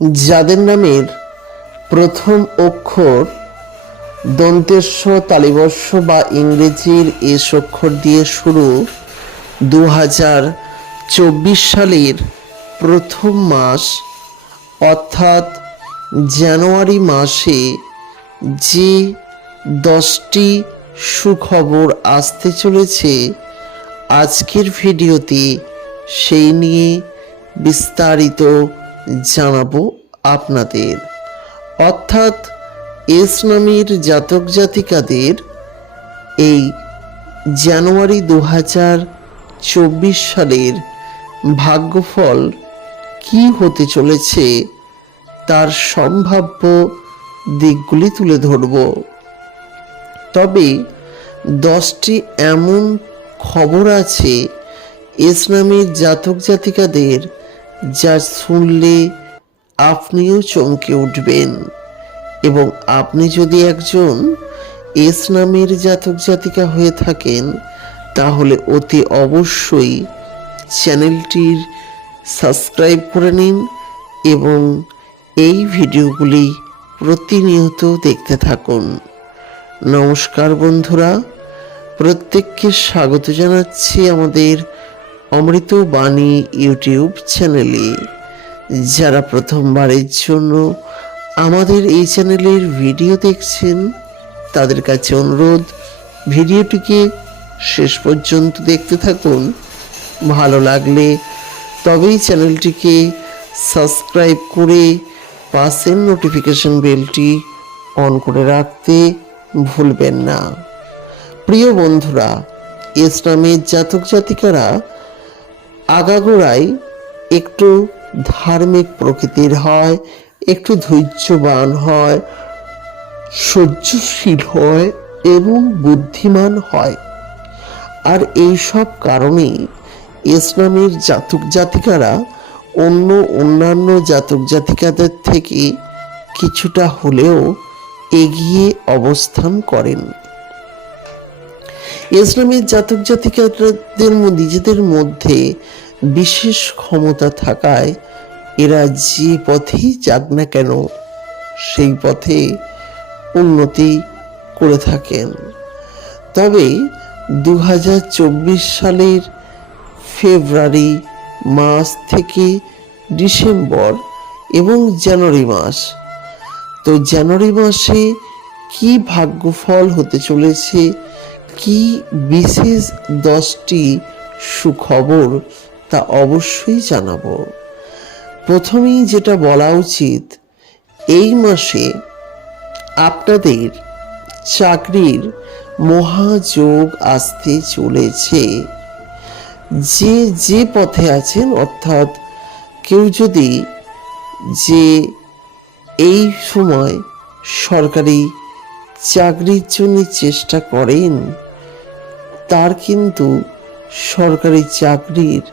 যাদের নামের প্রথম অক্ষর দন্তেস্ব তালিবর্ষ বা ইংরেজির এস অক্ষর দিয়ে শুরু দু হাজার চব্বিশ সালের প্রথম মাস, অর্থাৎ জানুয়ারি মাসে যে দশটি সুখবর আসতে চলেছে আজকের ভিডিওতে, সেই নিয়ে বিস্তারিত জানাব আপনাদের। অর্থাৎ এস নামের জাতক জাতিকাদের এই জানুয়ারি দু হাজার চব্বিশ সালের ভাগ্যফল কি হতে চলেছে তার সম্ভাব্য দিকগুলি তুলে ধরব। তবে দশটি এমন খবর আছে এস নামের জাতক জাতিকাদের যা শুনলে আপনিও চমকে উঠবেন। এবং আপনি যদি একজন এস নামের জাতক জাতিকা হয়ে থাকেন, তাহলে অতি অবশ্যই চ্যানেলটির সাবস্ক্রাইব করে নিন এবং এই ভিডিওগুলি প্রতিনিয়ত দেখতে থাকুন। নমস্কার বন্ধুরা, প্রত্যেককে স্বাগত জানাচ্ছি আমাদের অমৃত বাণী ইউটিউব চ্যানেলে। যারা প্রথমবারের জন্য আমাদের এই চ্যানেলের ভিডিও দেখছেন, তাদের কাছে অনুরোধ, ভিডিওটিকে শেষ পর্যন্ত দেখতে থাকুন। ভালো লাগলে তবেই চ্যানেলটিকে সাবস্ক্রাইব করে পাশের নোটিফিকেশন বেলটি অন করে রাখতে ভুলবেন না। প্রিয় বন্ধুরা ইসলামের জাতক জাতিকারা আগাগোড়ায় একটু ধার্মিক প্রকৃতির হয়, একটু ধৈর্যবান হয়, সহ্যশীল হয় এবং বুদ্ধিমান হয়। আর এই সব কারণেই ইসলামের জাতক জাতিকারা অন্য অন্যান্য জাতক জাতিকাদের থেকে কিছুটা হলেও এগিয়ে অবস্থান করেন। ইসলামের জাতক জাতিকাদের নিজেদের মধ্যে বিশেষ ক্ষমতা থাকায় এরা যে পথেই যাক না কেন, সেই পথে উন্নতি করে থাকেন। তবে দু হাজার চব্বিশ সালের ফেব্রুয়ারি মাস থেকে ডিসেম্বর এবং জানুয়ারি মাস। তো জানুয়ারি মাসে কি ভাগ্যফল হতে চলেছে? কি বিশেষ দশটি সুখবর তা অবশ্যই জানাব। প্রথমেই যেটা বলা উচিত, এই মাসে আপনাদের চাকরির মহাযোগ আসতে চলেছে। যে যে পথে আছেন, অর্থাৎ কেউ যদি যে এই সময় সরকারি চাকরির জন্য চেষ্টা করেন, তার কিন্তু সরকারি চাকরির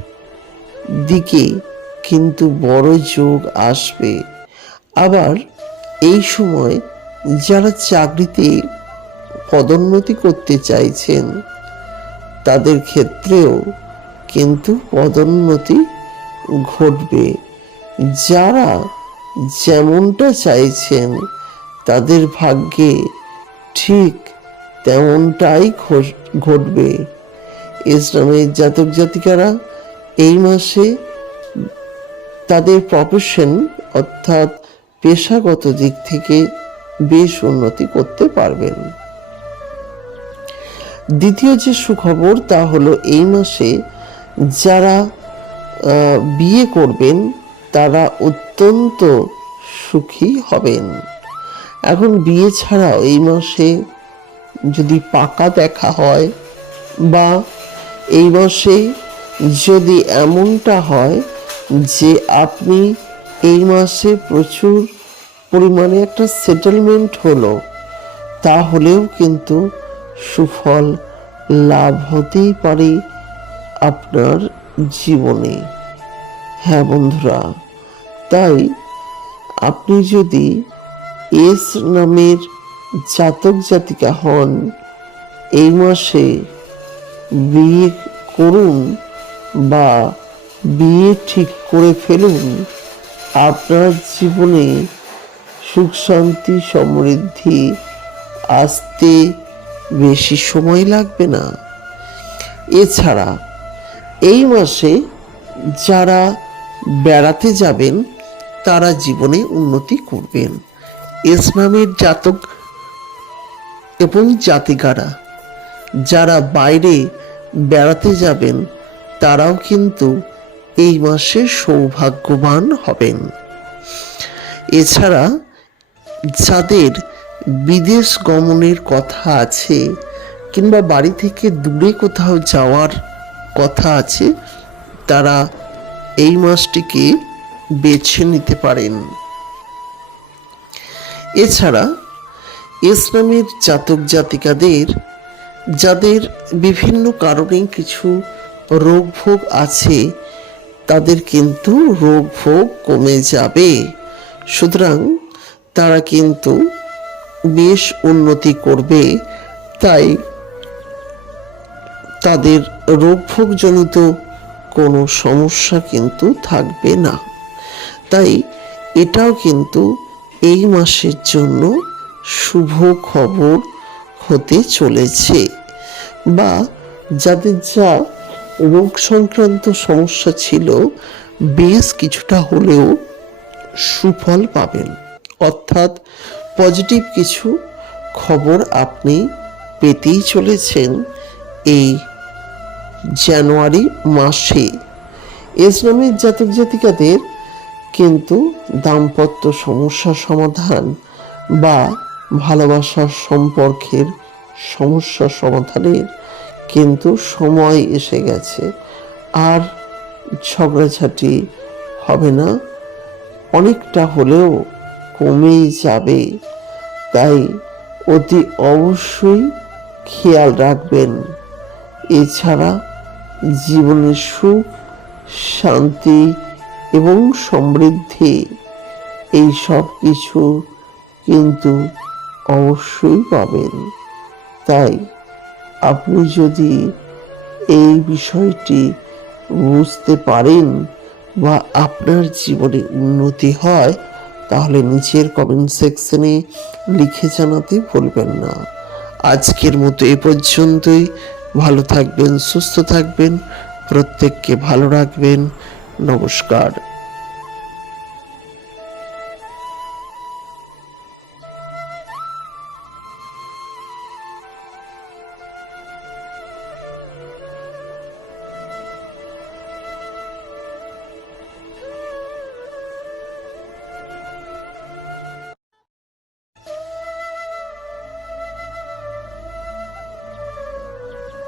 দিকে কিন্তু বড় যোগ আসবে। আবার এই সময় যারা চাকরিতে পদোন্নতি করতে চাইছেন, তাদের ক্ষেত্রেও কিন্তু পদোন্নতি ঘটবে। যারা যেমনটা চাইছেন, তাদের ভাগ্যে ঠিক তেমনটাই ঘট- ঘটবে। ইসলামের জাতক জাতিকারা এই মাসে তাদের প্রফেশন অর্থাৎ পেশাগত দিক থেকে বেশ উন্নতি করতে পারবেন। দ্বিতীয় যে সুখবর তা হলো এই মাসে যারা বিয়ে করবেন তারা অত্যন্ত সুখী হবেন। এখন বিয়ে ছাড়াও এই মাসে যদি পাকা দেখা হয় বা এই মাসে যদি এমনটা হয় যে আপনি এই মাসে প্রচুর পরিমাণে একটা সেটেলমেন্ট হলো, তাহলেও কিন্তু সুফল লাভ হতেই পারে আপনার জীবনে। হ্যাঁ বন্ধুরা, তাই আপনি যদি এস নামের জাতক জাতিকা হন, এই মাসে বিয়ে করুন বা বিয়ে ঠিক করে ফেলুন, আপনার জীবনে সুখ শান্তি সমৃদ্ধি আসতে বেশি সময় লাগবে না। এছাড়া এই মাসে যারা বেড়াতে যাবেন, তারা জীবনে উন্নতি করবেন। ইসলামের জাতক এবং জাতিকারা যারা বাইরে বেড়াতে যাবেন তারাও কিন্তু এই মাসে সৌভাগ্যবান হবেন। এছাড়া যাদের বিদেশ গমনের কথা আছে কিংবা বাড়ি থেকে দূরে কোথাও যাওয়ার কথা আছে, তারা এই মাসটিকে বেছে নিতে পারেন। এছাড়া ইসলামের জাতক জাতিকাদের যাদের বিভিন্ন কারণে কিছু রোগ ভোগ আছে, তাদের কিন্তু রোগ ভোগ কমে যাবে। সুতরাং তারা কিন্তু বেশ উন্নতি করবে। তাই তাদের রোগভোগজনিত কোনো সমস্যা কিন্তু থাকবে না। তাই এটাও কিন্তু এই মাসের জন্য শুভ খবর হতে চলেছে। বা যাদের যা রোগ সংক্রান্ত সমস্যা ছিল, বেশ কিছুটা হলেও সুফল পাবেন। অর্থাৎ পজিটিভ কিছু খবর আপনি পেতেই চলেছেন এই জানুয়ারি মাসে। ইসলামের জাতক জাতিকাদের কিন্তু দাম্পত্য সমস্যার সমাধান বা ভালোবাসার সম্পর্কের সমস্যা সমাধানের কিন্তু সময় এসে গেছে। আর ঝগড়াঝাটি হবে না। অনেকটা হলেও কমেই যাবে। তাই অতি অবশ্যই খেয়াল রাখবেন। এছাড়া জীবনের সুখ, শান্তি এবং সমৃদ্ধি, এই সব কিছু কিন্তু অবশ্যই পাবেন। তাই আপনি যদি এই বিষয়টি বুঝতে পারেন বা আপনার জীবনে উন্নতি হয়, তাহলে নিচের কমেন্ট সেকশনে লিখে জানাতে ভুলবেন না। আজকের মতো এ পর্যন্তই। ভালো থাকবেন, সুস্থ থাকবেন, প্রত্যেককে ভালো রাখবেন। নমস্কার।